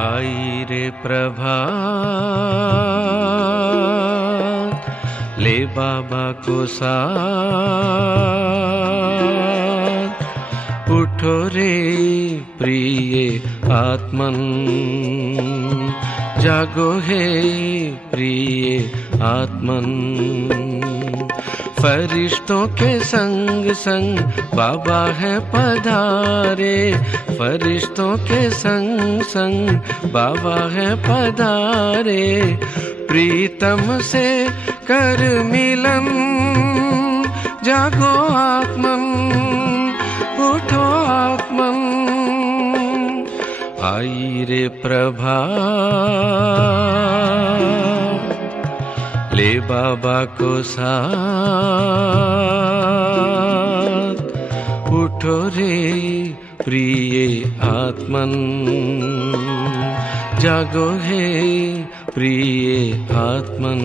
आई रे प्रभात, ले बाबा को साथ, उठो रे प्रिय आत्मन, जागो है प्रिय आत्मन। फरिश्तों के संग संग बाबा है पधारे, फरिश्तों के संग संग बाबा है पधारे। प्रीतम से कर मिलन, जागो आत्मन, उठो आत्मन। आई रे प्रभात, ले बाबा को साथ, उठो रे प्रिय आत्मन, जागो है प्रिय आत्मन।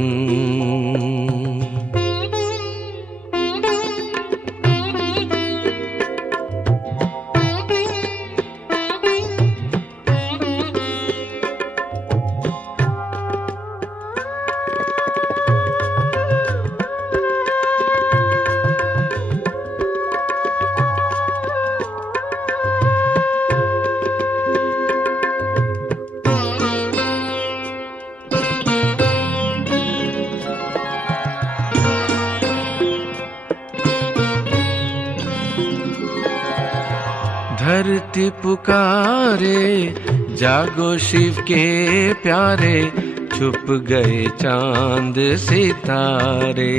धरती पुकारे, जागो शिव के प्यारे, छुप गए चांद सितारे।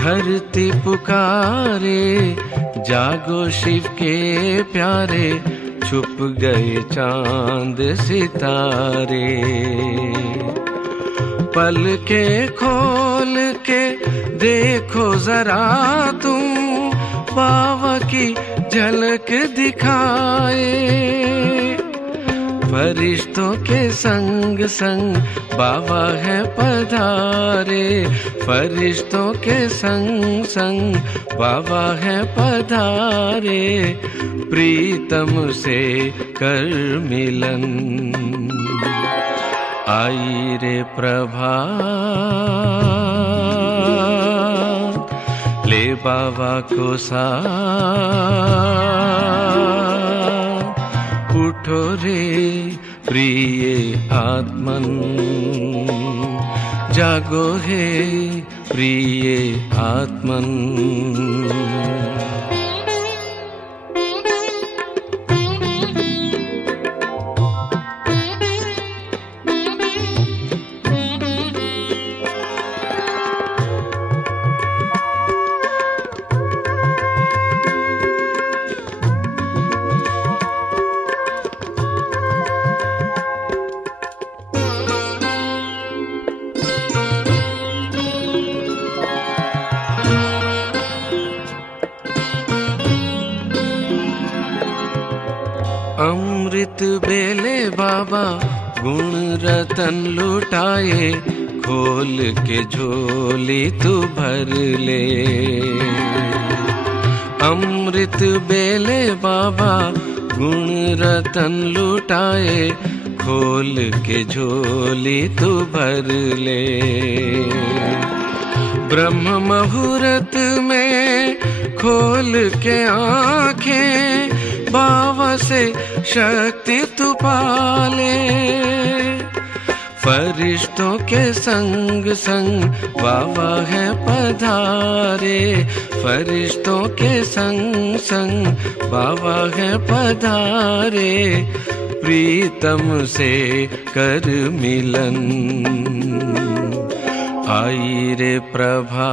धरती पुकारे, जागो शिव के प्यारे, छुप गए चांद सितारे। पल के खोल के देखो जरा तुम, बाबा की झलक दिखाए। फरिश्तों के संग संग बाबा है पधारे, फरिश्तों के संग संग बाबा है पधारे। प्रीतम से कर मिलन, आई रे प्रभात, ले बाबा को साथ, उठो रे प्रिय आत्मन, जागो है प्रिय आत्मन। अमृत बेले बाबा गुण रतन लुटाए, खोल के झोली तू भर ले। अमृत बेले बाबा गुण रतन लुटाए, खोल के झोली तू भर ले। ब्रह्म मुहूर्त में खोल के आँखें, बाबा से शक्ति तू पाले। फरिश्तों के संग संग बाबा है पधारे, फरिश्तों के संग संग बाबा है पधारे, प्रीतम से कर मिलन आई रे प्रभा,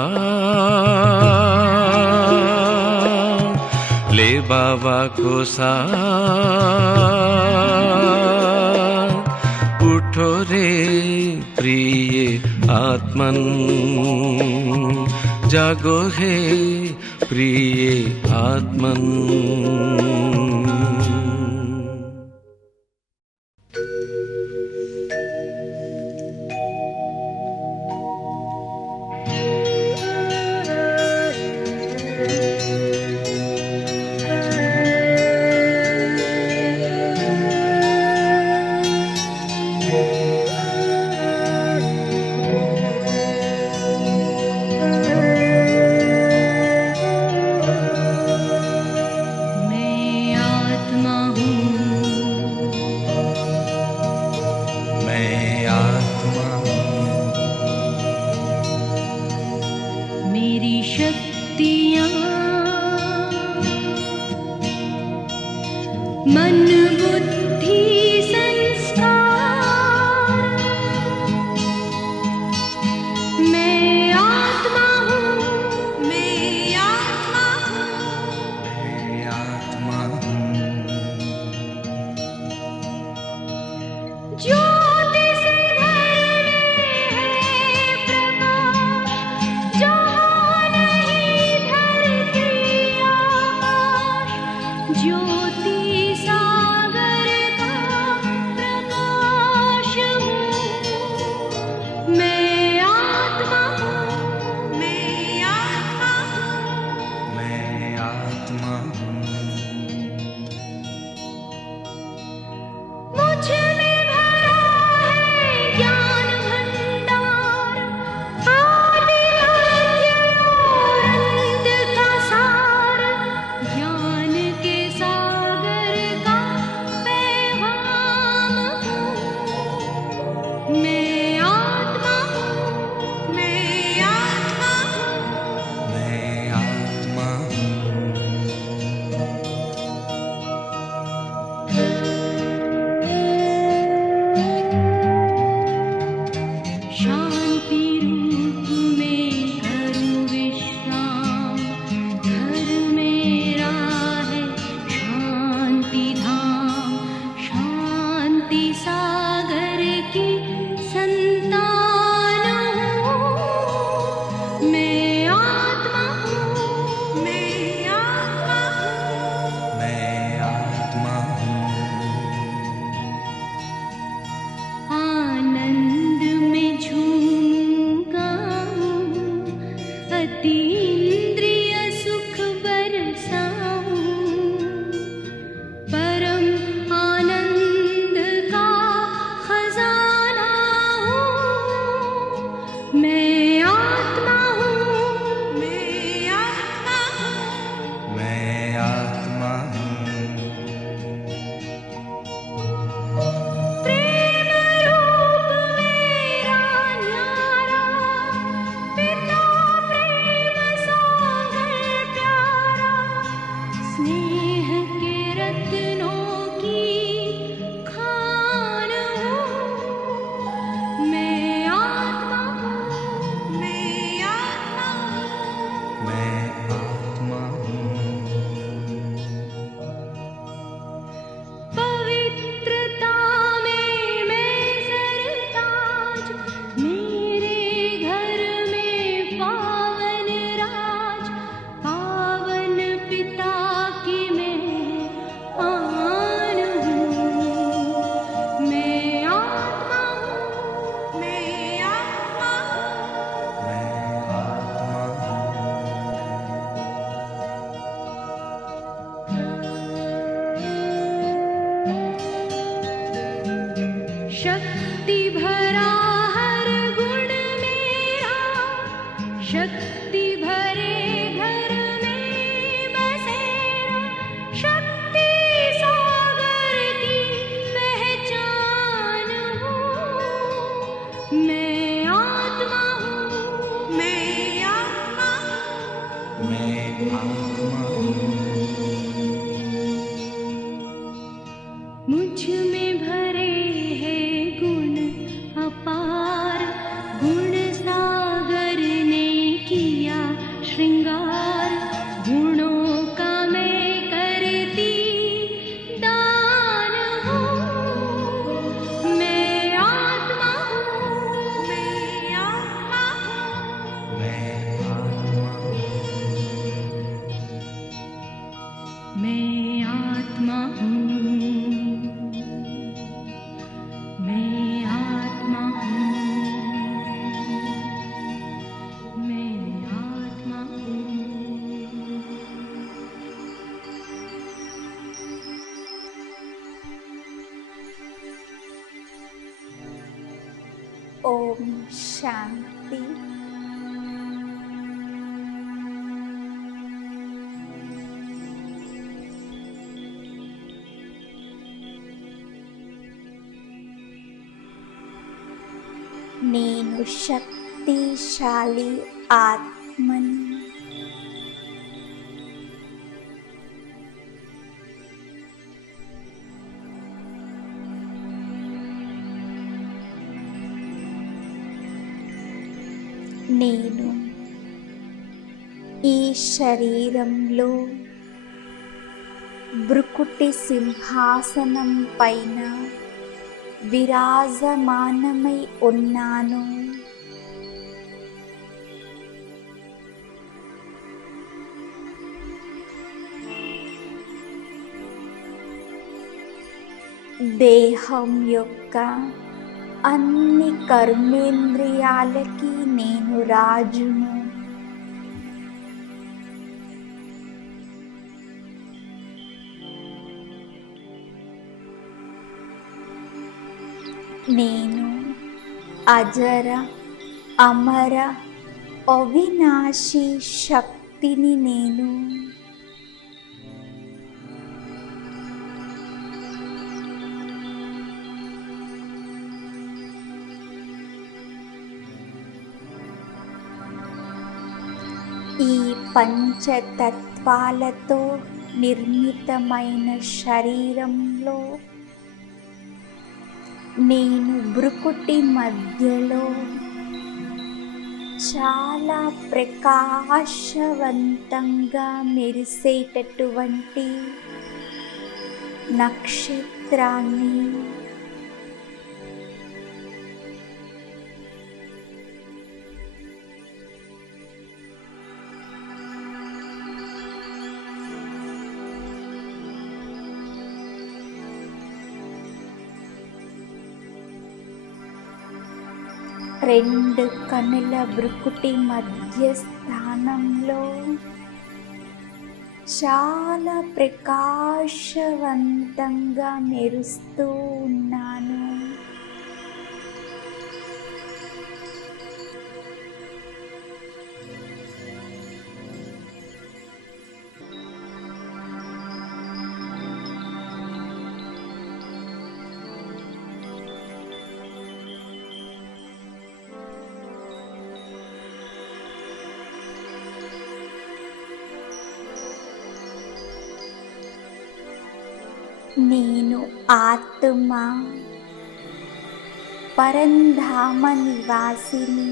ले बाबा को साथ, उठो रे प्रिय आत्मन, जागो हे प्रिय आत्मन। मुझ में भरे हैं गुण अपार, गुण सागर ने किया श्रृंगार, गुणों का मैं करती दान हूँ। मैं आत्मा हूँ, मैं आत्मा हूँ, मैं आत्मा हूँ, मैं आत्मा हूँ, मैं आत्मा हूँ। ओम शांति। నేను శక్తిశాలి ఆత్మని. నేను ఈ శరీరంలో భృకుటి సింహాసనం పైన విరాజమానమై ఉన్నాను. దేహం యొక్క అన్ని కర్మేంద్రియాలకి నేను రాజును. నేను అజర అమర అవినాశి శక్తిని. నేను ఈ పంచతత్వాలతో నిర్మితమైన శరీరంలో నేను భృకుటి మధ్యలో చాలా ప్రకాశవంతంగా మెరిసేటటువంటి నక్షత్రాన్ని, రెండు కనుల భృకుటి మధ్య స్థానంలో చాలా ప్రకాశవంతంగా మెరుస్తూ ఉన్నాను. నేను ఆత్మ, పరంధామ నివాసిని.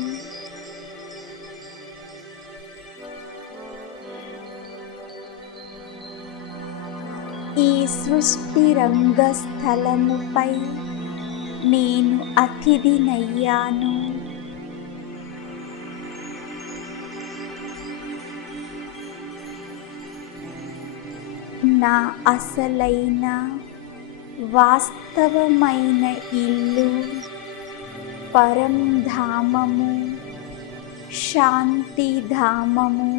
ఈ సృష్టి రంగస్థలముపై నేను అతిథినయ్యాను. నా అసలైన వాస్తవమైన ఇల్లు పరంధామము, శాంతిధామము.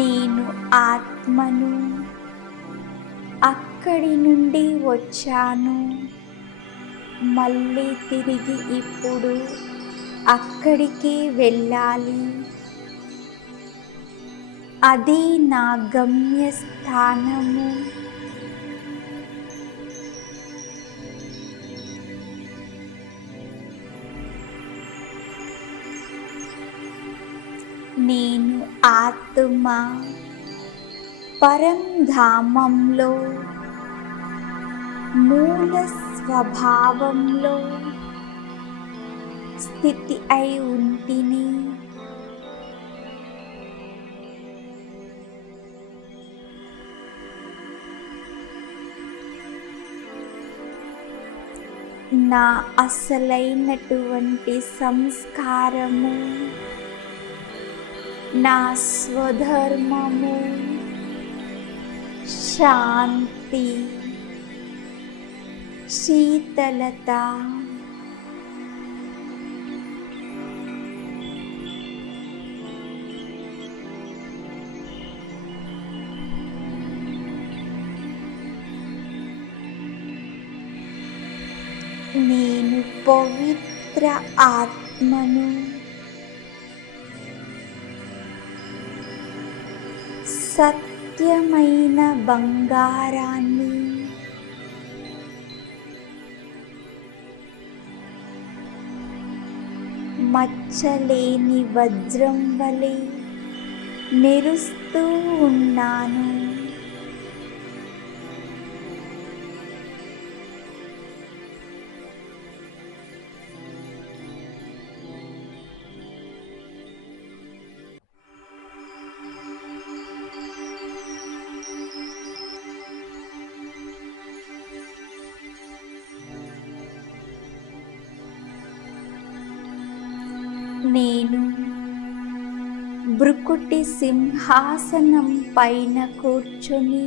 నేను ఆత్మను. అక్కడి నుండి వచ్చాను. మళ్ళీ తిరిగి ఇప్పుడు అక్కడికే వెళ్ళాలి. అది నా గమ్యస్థానము. నేను ఆత్మ పరంధామంలో మూల స్వభావంలో స్థితి అయి ఉంటిని. నా అసలైనటువంటి సంస్కారము, నా స్వధర్మము శాంతి, శీతలత, నేను పవిత్ర ఆత్మను. సత్యమైన బంగారాన్ని, మచ్చలేని వజ్రం వలె మెరుస్తూ ఉన్నాను. నేను భృకుటి సింహాసనం పైన కూర్చొని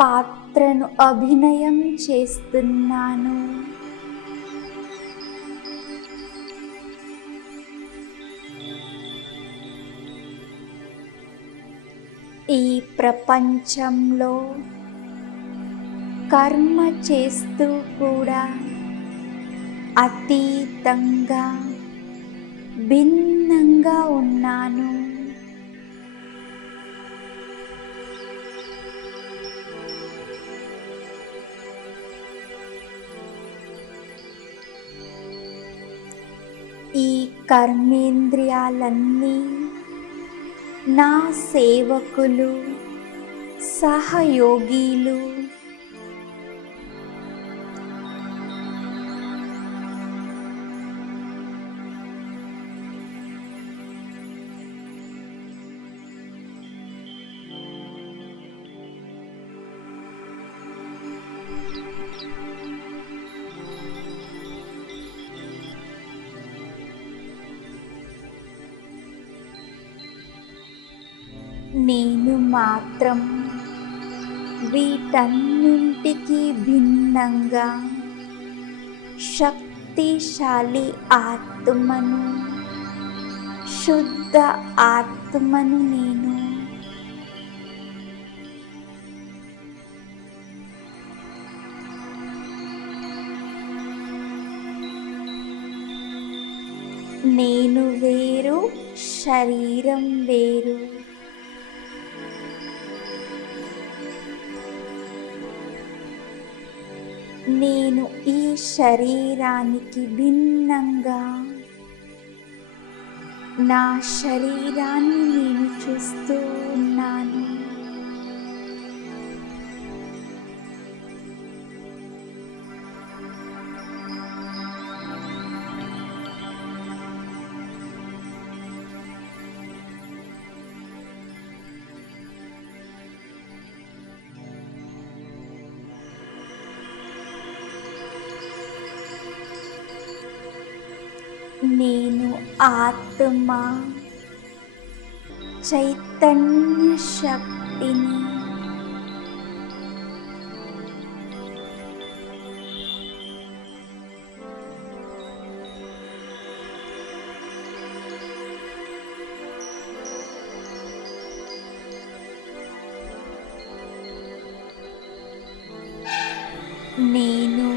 పాత్రను అభినయం చేస్తున్నాను. ఈ ప్రపంచంలో కర్మ చేస్తూ కూడా అతీతంగా భిన్నంగా ఉన్నాను. ఈ కర్మేంద్రియాలన్నీ నా సేవకులు, సహయోగిలు. నేను మాత్రం వీటన్నింటికి భిన్నంగా శక్తిశాలి ఆత్మను, శుద్ధ ఆత్మను నేను. నేను వేరు, శరీరం వేరు. నేను ఈ శరీరానికి భిన్నంగా నా శరీరాన్ని నేను చూస్తూ ఉన్నాను. నేను ఆత్మ, చైతన్య శక్తిని. నేను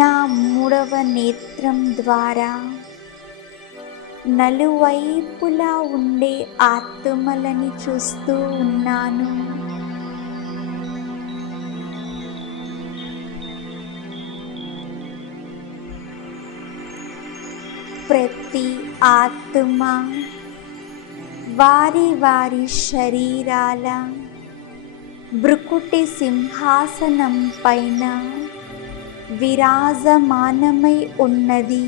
నా మూడవ నేత్రం ద్వారా నలువైపులా ఉండే ఆత్మలని చూస్తూ ఉన్నాను. ప్రతి ఆత్మ వారి వారి శరీరాల భృకుటి సింహాసనం పైన విరాజమానమై ఉన్నది.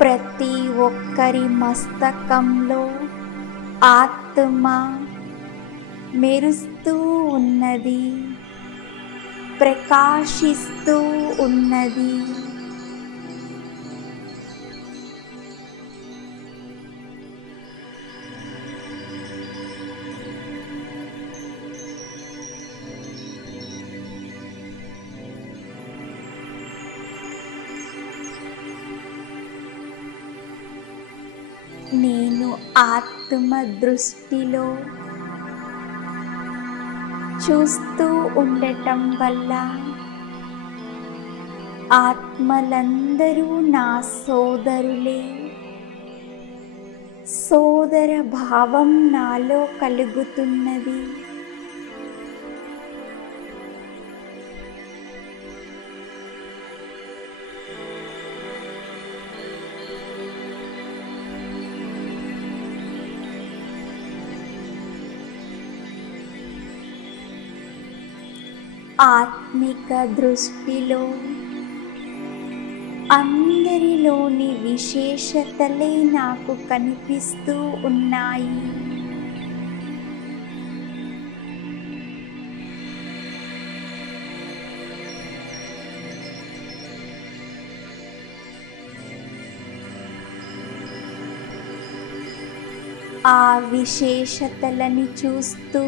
ప్రతి ఒక్కరి మస్తకంలో ఆత్మ మెరుస్తూ ఉన్నది, ప్రకాశిస్తూ ఉన్నది. నేను ఆత్మ దృష్టిలో చూస్తూ ఉండటం వల్ల ఆత్మలందరూ నా సోదరులే. సోదర భావం నాలో కలుగుతున్నది. ఆత్మిక దృష్టిలో అందరిలోని విశేషతలే నాకు కనిపిస్తూ ఉన్నాయి. ఆ విశేషతలని చూస్తూ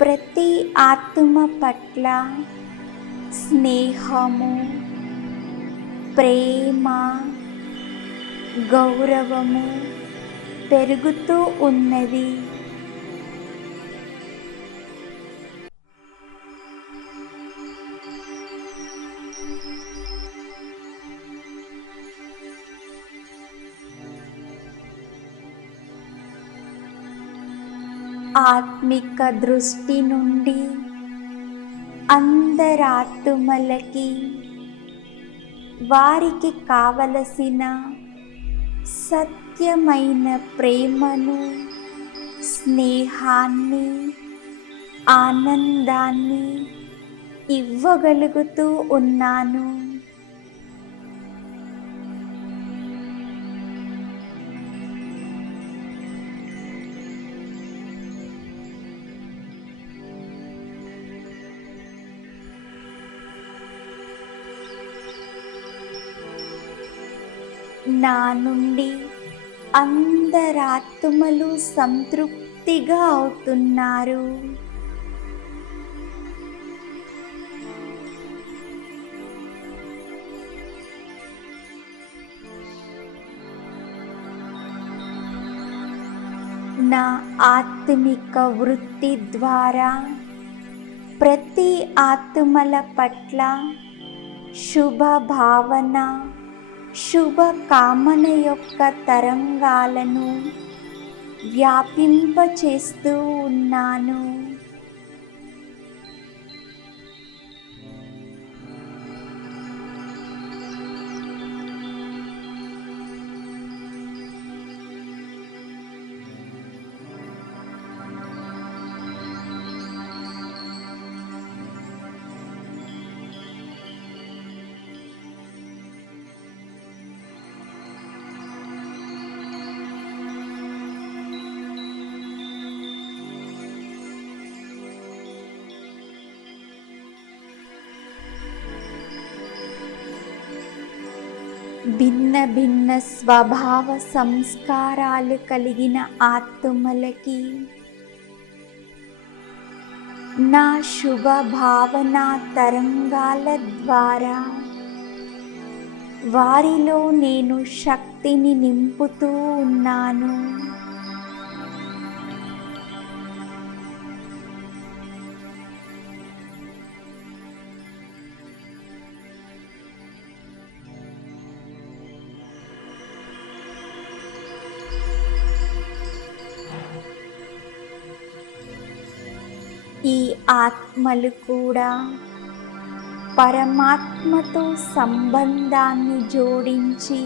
ప్రతి ఆత్మ పట్ల స్నేహము, ప్రేమ, గౌరవము పెరుగుతూ ఉన్నది. ఆత్మిక దృష్టి నుండి అందరాత్మలకి వారికి కావలసిన సత్యమైన ప్రేమను, స్నేహాన్ని, ఆనందాన్ని ఇవ్వగలుగుతూ ఉన్నాను. నా నుండి అందరాత్మలు సంతృప్తిగా అవుతున్నారు. నా ఆత్మిక వృత్తి ద్వారా ప్రతి ఆత్మల పట్ల శుభ భావన, శుభ కామన యొక్క తరంగాలను వ్యాపింపచేస్తూ ఉన్నాను. భిన్న భిన్న స్వభావ సంస్కారాలు కలిగిన ఆత్మలకి నా శుభ భావన తరంగాల ద్వారా వారిలో నేను శక్తిని నింపుతూ ఉన్నాను. ఈ ఆత్మలు కూడా పరమాత్మతో సంబంధాన్ని జోడించి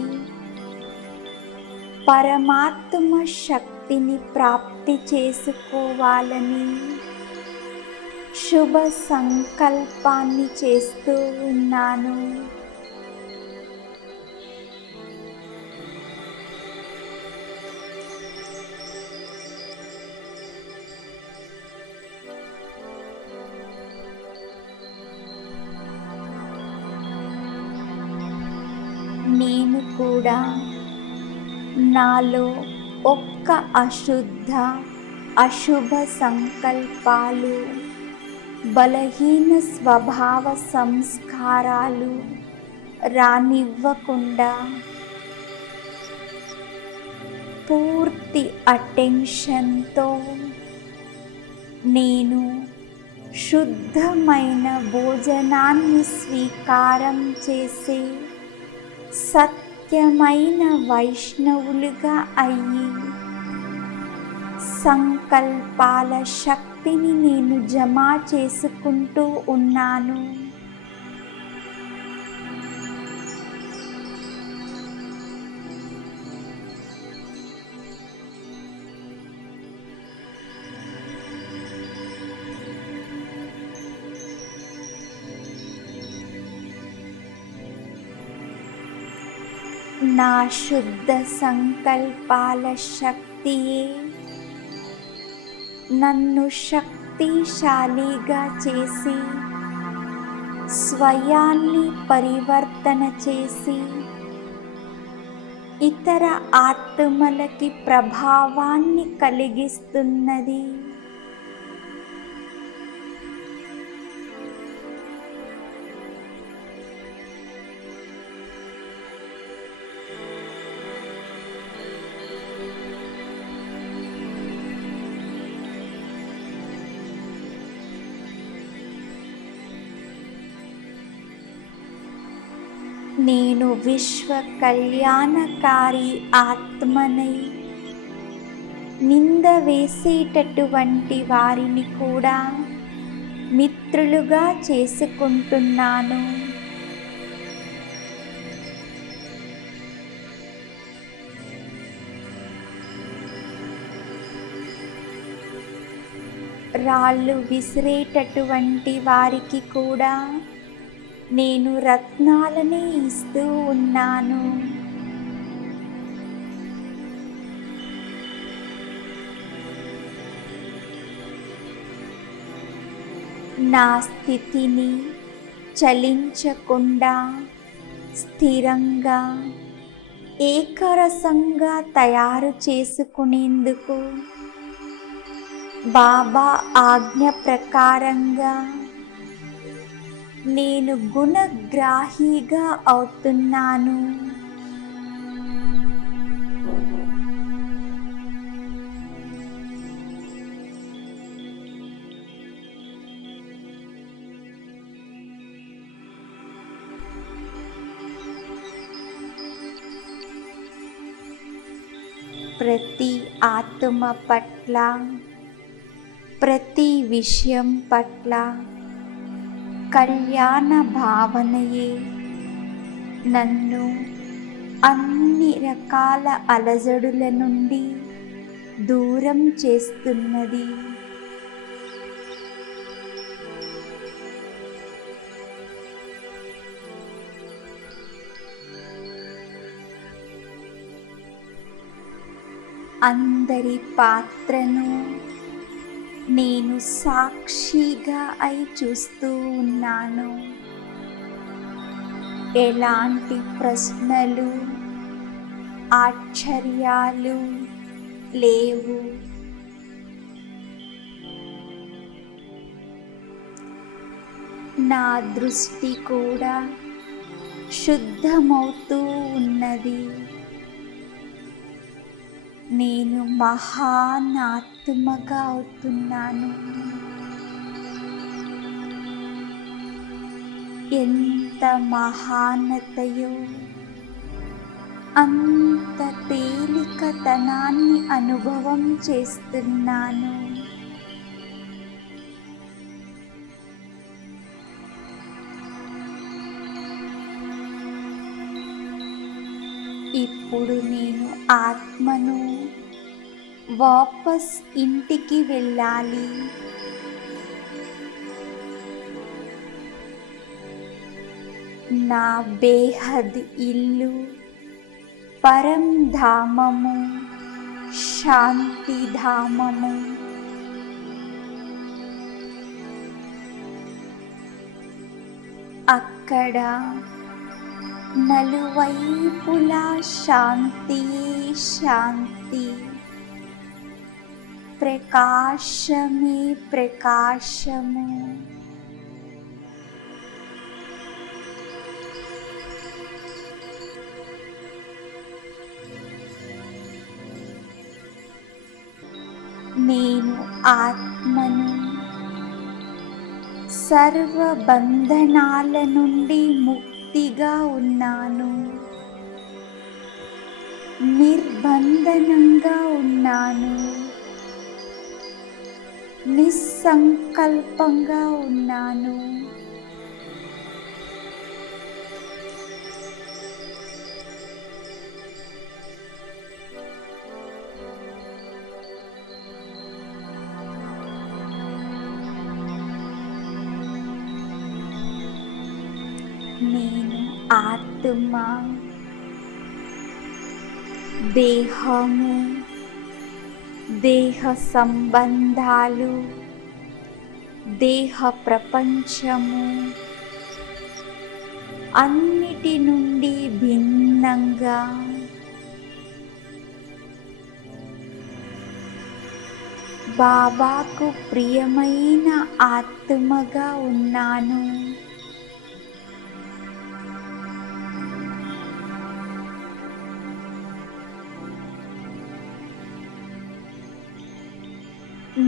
పరమాత్మ శక్తిని ప్రాప్తి చేసుకోవాలని శుభ సంకల్పాన్ని చేస్తూ ఉన్నాను. నేను కూడా నాలో ఒక్క అశుభ సంకల్పాలు, బలహీన స్వభావ సంస్కారాలు రానివ్వకుండా పూర్తి అటెన్షన్తో నేను శుద్ధమైన భోజనాన్ని స్వీకారం చేసే సత్యమైన వైష్ణవులుగా అయ్యి సంకల్పాల శక్తిని నేను జమ చేసుకుంటూ ఉన్నాను. నా శుద్ధ సంకల్పాల శక్తియే నన్ను శక్తిశాలిగా చేసి స్వయాన్ని పరివర్తన చేసి ఇతర ఆత్మలకి ప్రభావాన్ని కలిగిస్తున్నది. నేను విశ్వ కళ్యాణకారి ఆత్మనై నింద వేసేటటువంటి వారిని కూడా మిత్రులుగా చేసుకుంటున్నాను. రాళ్ళు విసిరేటటువంటి వారికి కూడా నేను రత్నాలనే ఇస్తూ ఉన్నాను. నా స్థితిని చలించకుండా స్థిరంగా ఏకరసంగా తయారు చేసుకునేందుకు బాబా ఆజ్ఞ ప్రకారంగా నేను గుణగ్రాహిగా అవుతున్నాను. ప్రతి ఆత్మ పట్ల, ప్రతి విషయం పట్ల కళ్యాణ భావనయే నన్ను అన్ని రకాల అలజడుల నుండి దూరం చేస్తున్నది. అందరి పాత్రను నేను సాక్షిగా అయి చూస్తూ ఉన్నాను. ఎలాంటి ప్రశ్నలు, ఆశ్చర్యాలు లేవు. నా దృష్టి కూడా శుద్ధమవుతూ ఉన్నది. నేను మహానాత్మగా అవుతున్నాను. ఎంత మహానతయో అంత తేలికతనాన్ని అనుభవం చేస్తున్నాను. ఇప్పుడు నేను ఆత్మను వాపస్ ఇంటికి వెళ్ళాలి. నా బేహద్ ఇల్లు పరంధామము, శాంతిధామము. అక్కడ నలువైపులా శాంతియే శాంతి, ప్రకాశమే ప్రకాశము. నేను ఆత్మను సర్వ బంధనాల నుండి ముక్తిగా ఉన్నాను, నిర్బంధనంగా ఉన్నాను, నిస్సంకల్పంగా ఉన్నాను. నేను ఆత్మ దేహము, దేహ సంబంధాలు, దేహ ప్రపంచము అన్నిటి నుండి భిన్నంగా బాబాకు ప్రియమైన ఆత్మగా ఉన్నాను.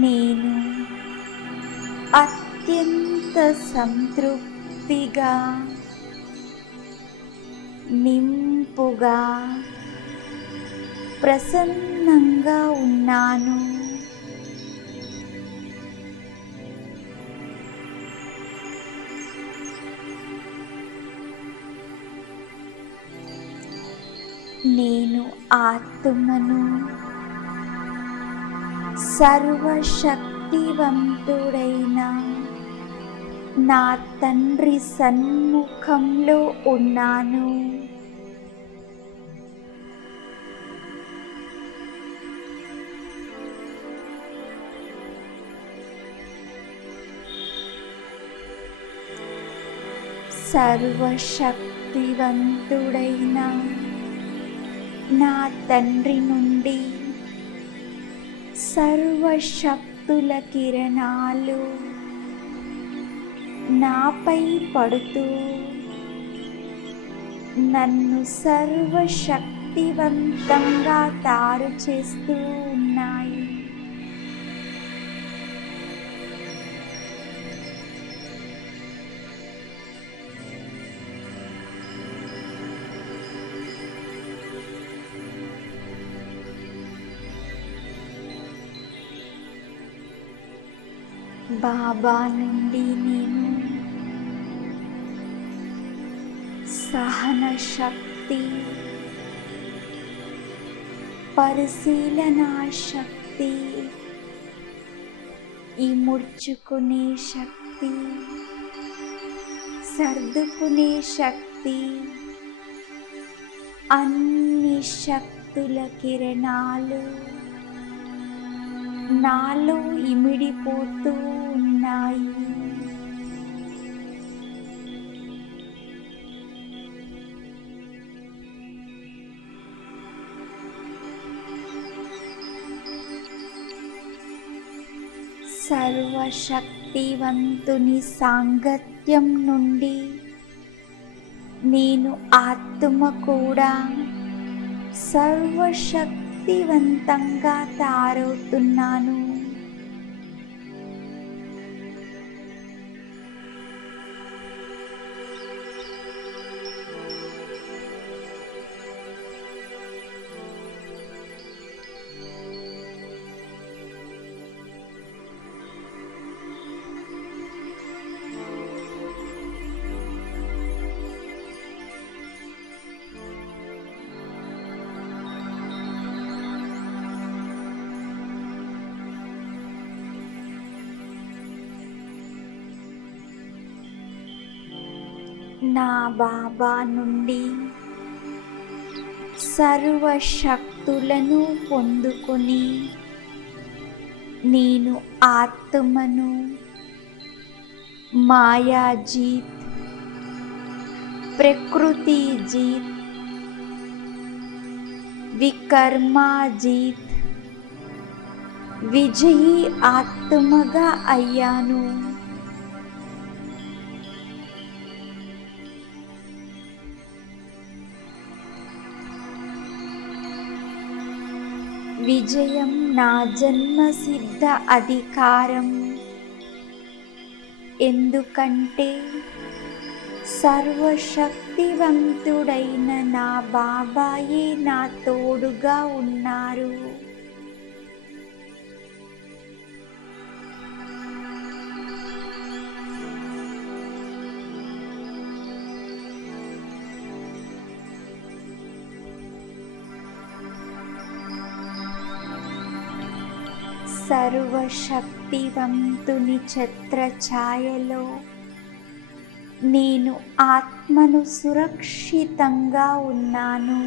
నేను అత్యంత సంతృప్తిగా, నింపుగా, ప్రసన్నంగా ఉన్నాను. నేను ఆత్మను సర్వశక్తివంతుడైన నా తండ్రి సన్ముఖంలో ఉన్నాను. సర్వశక్తివంతుడైన నా తండ్రి నుండి సర్వశక్తుల కిరణాలు నాపై పడుతూ నన్ను సర్వశక్తివంతంగా తయారు చేస్తూ ఉన్నాయి. బాబా నుండి నేను సహన శక్తి, పరిశీలనా శక్తి, ఇముడ్చుకునే శక్తి, సర్దుకునే శక్తి, అన్ని శక్తుల కిరణాలు నాలో ఇమిడిపోతూ ఉన్నాయి. సర్వశక్తివంతుని సాంగత్యం నుండి నేను ఆత్మ కూడా సర్వశక్తివంతంగా తయారవుతున్నాను. నా బాబా నుండి సర్వశక్తులను పొందుకొని నేను ఆత్మను, మాయాజీత్, ప్రకృతి జీత్, వికర్మాజీత్, విజయీ ఆత్మగా అయ్యాను. విజయం నా జన్మసిద్ధ అధికారం. ఎందుకంటే సర్వశక్తివంతుడైన నా బాబాయే నా తోడుగా ఉన్నారు. సర్వశక్తివంతుని ఛత్రఛాయలో నేను ఆత్మను సురక్షితంగా ఉన్నాను.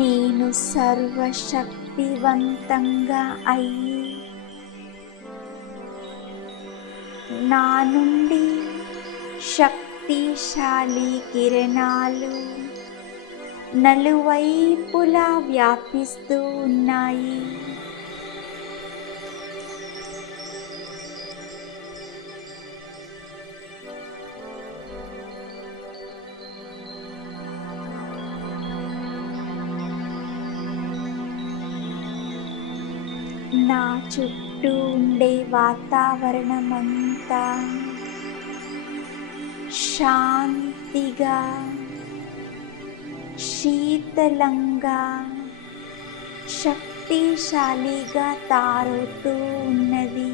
నేను సర్వశక్తివంతంగా అయ్యి నా నుండి శక్తిశాలి కిరణాలు నలువైపులా వ్యాపిస్తూ ఉన్నాయి. నా చుట్టూ ఉండే వాతావరణమంతా శాంతిగా, శీతలంగా, శక్తిశాలిగా తారుతూ ఉన్నది.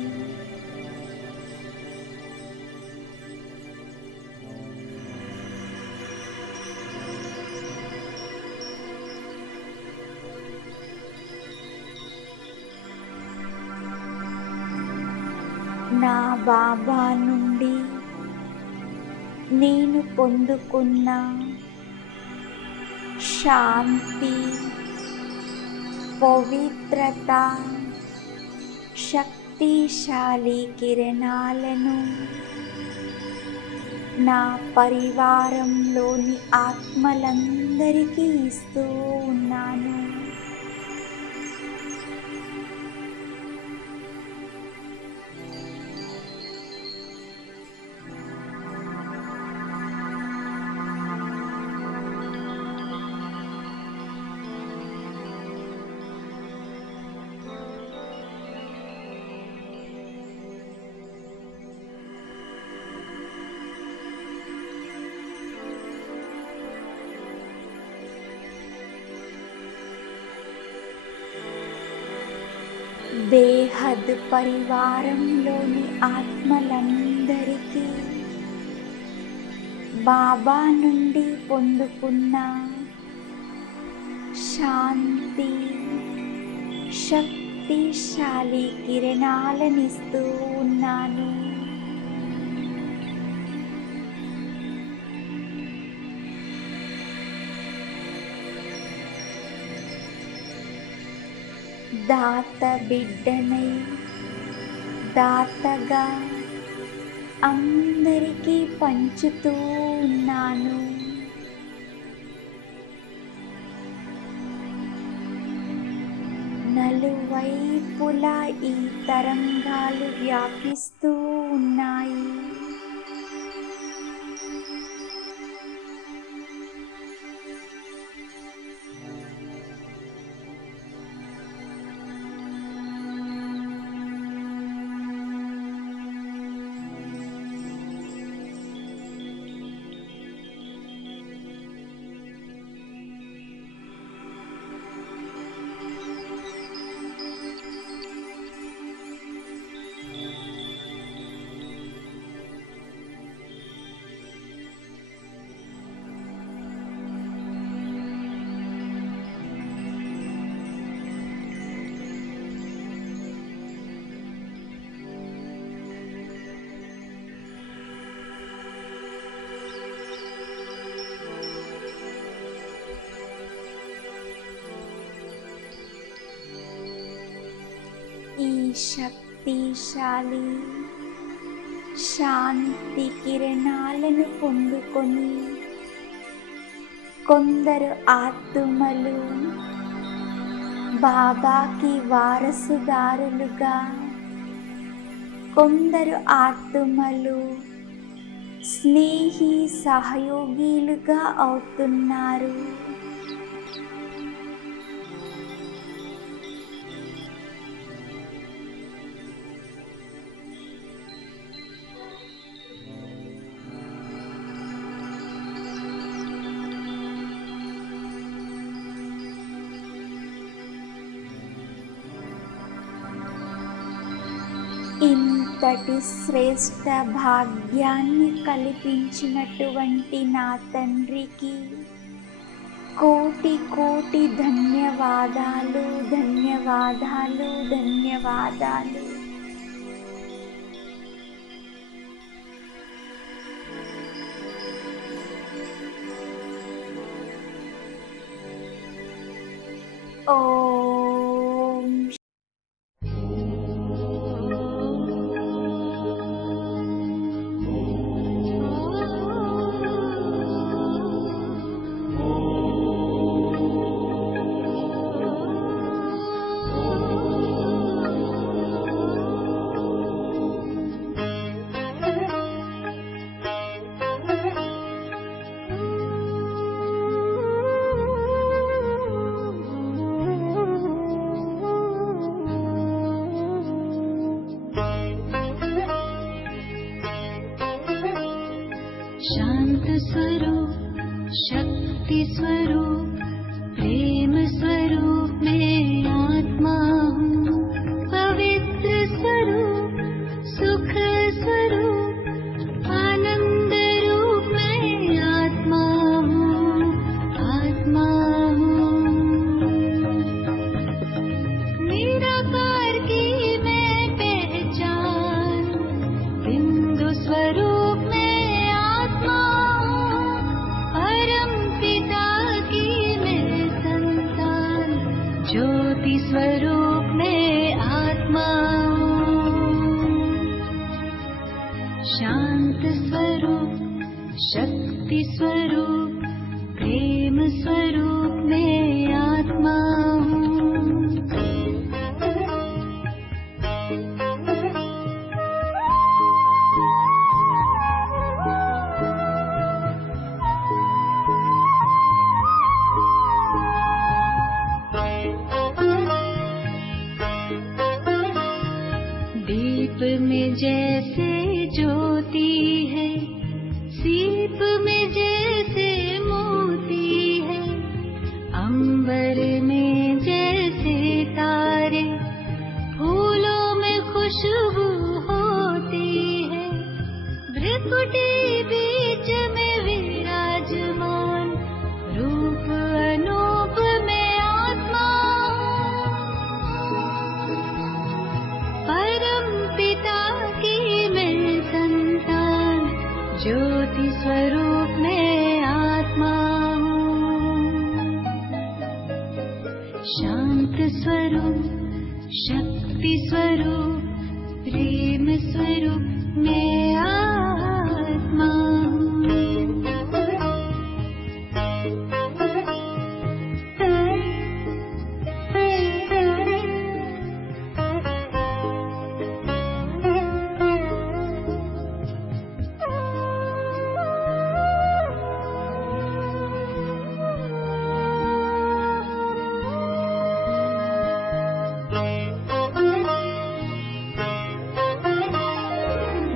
నా బాబా నుండి నేను పొందుకున్న శాంతి, పవిత్రత, శక్తిశాలి కిరణాలను నా పరివారంలోని ఆత్మలందరికీ ఇస్తూ ఉన్నాను. బేహద్ పరివారంలోని ఆత్మలందరికీ బాబా నుండి పొందుకున్న శాంతి, శక్తిశాలి కిరణాలనిస్తూ ఉన్నాను. దాత బిడ్డనై దాతగా అందరికీ పంచుతూ ఉన్నాను. నలువైపులా ఈ తరంగాలు వ్యాపిస్తూ ఉన్నాయి. శక్తిశాలి శాంతి కిరణాలను పొందుకొని కొందరు ఆత్మలు బాబాకి వారసుదారులుగా, కొందరు ఆత్మలు స్నేహి సహయోగిలుగా అవుతున్నారు. ఇంతటి శ్రేష్ఠ భాగ్యాన్ని కల్పించినటువంటి నా తండ్రికి కోటి కోటి ధన్యవాదాలు, ధన్యవాదాలు, ధన్యవాదాలు. ఓం शांत स्वरूप, शक्ति स्वरूप, प्रेम स्वरूप मैं आत्मा हूँ। पवित्र स्वरूप, सुख स्वरूप, आनंद रूप मैं आत्मा हूँ, आत्मा हूँ। निराकार की मैं पहचान, बिंदु स्वरूप ज्योति स्वरूप में आत्मा हूँ। शांत स्वरूप, शक्ति स्वरूप, प्रेम स्वरूप में आत्मा हूँ। दीप में जैसे ज्योति है, सीप में जैसे मोती है, अंबर में जैसे तारे, फूलों में खुशबू होती है, भ्रिकुटी बीच में विराजमान, रूप अनूप में आत्मा, परम पिता की मैं संतान, ज्योति स्वरूप में आत्मा हूँ। शांत स्वरूप, शक्ति स्वरूप, प्रेम स्वरूप में आत्मा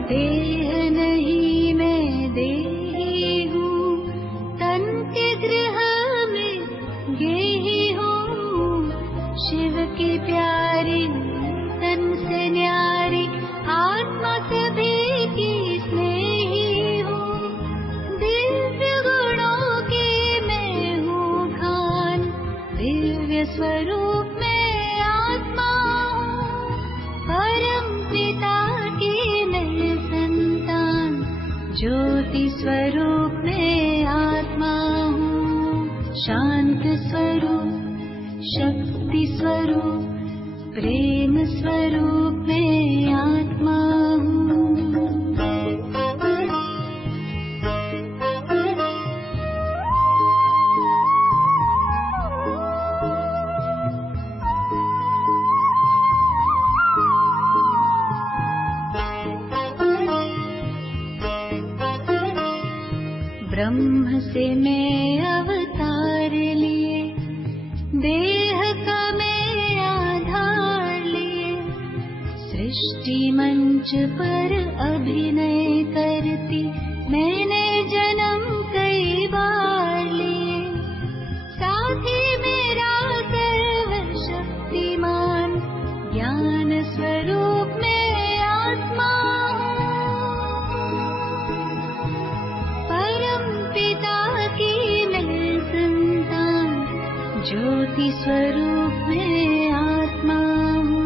देह नहीं मैं देही हूँ, तन के गृह में गेही हूँ, शिव की प्यारी तन से न्यारी, आत्मा सभी की स्नेही हूँ, दिव्य गुणों की मैं हूँ खान, दिव्य स्वरूप में आत्मा हूँ, परम पिता की मैं संतान, ज्योति स्वरूप में आत्मा हूँ। शांत स्वरूप, शक्ति स्वरूप, प्रेम स्वरूप में ब्रह्म से मैं अवतार लिए, देह का मैं आधार लिए, सृष्टि मंच पर अभिनय करती मैंने जन्म कई बार लिए। साथी मेरा सर्वशक्तिमान ज्ञान स्वरूप में आत्मा ज्योति स्वरूप में आत्मा हूँ।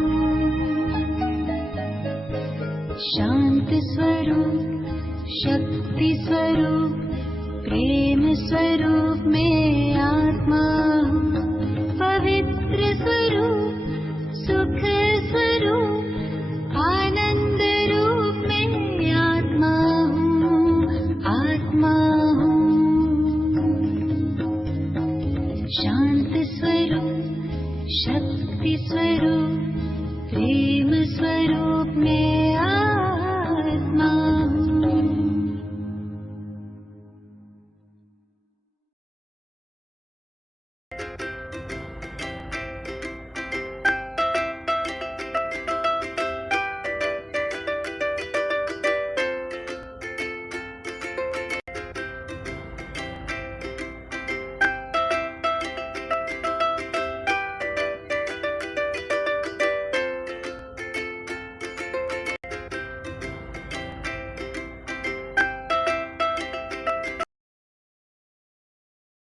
शांत स्वरूप, शक्ति स्वरूप, प्रेम स्वरूप में आत्मा हूँ। पवित्र स्वरूप, सुख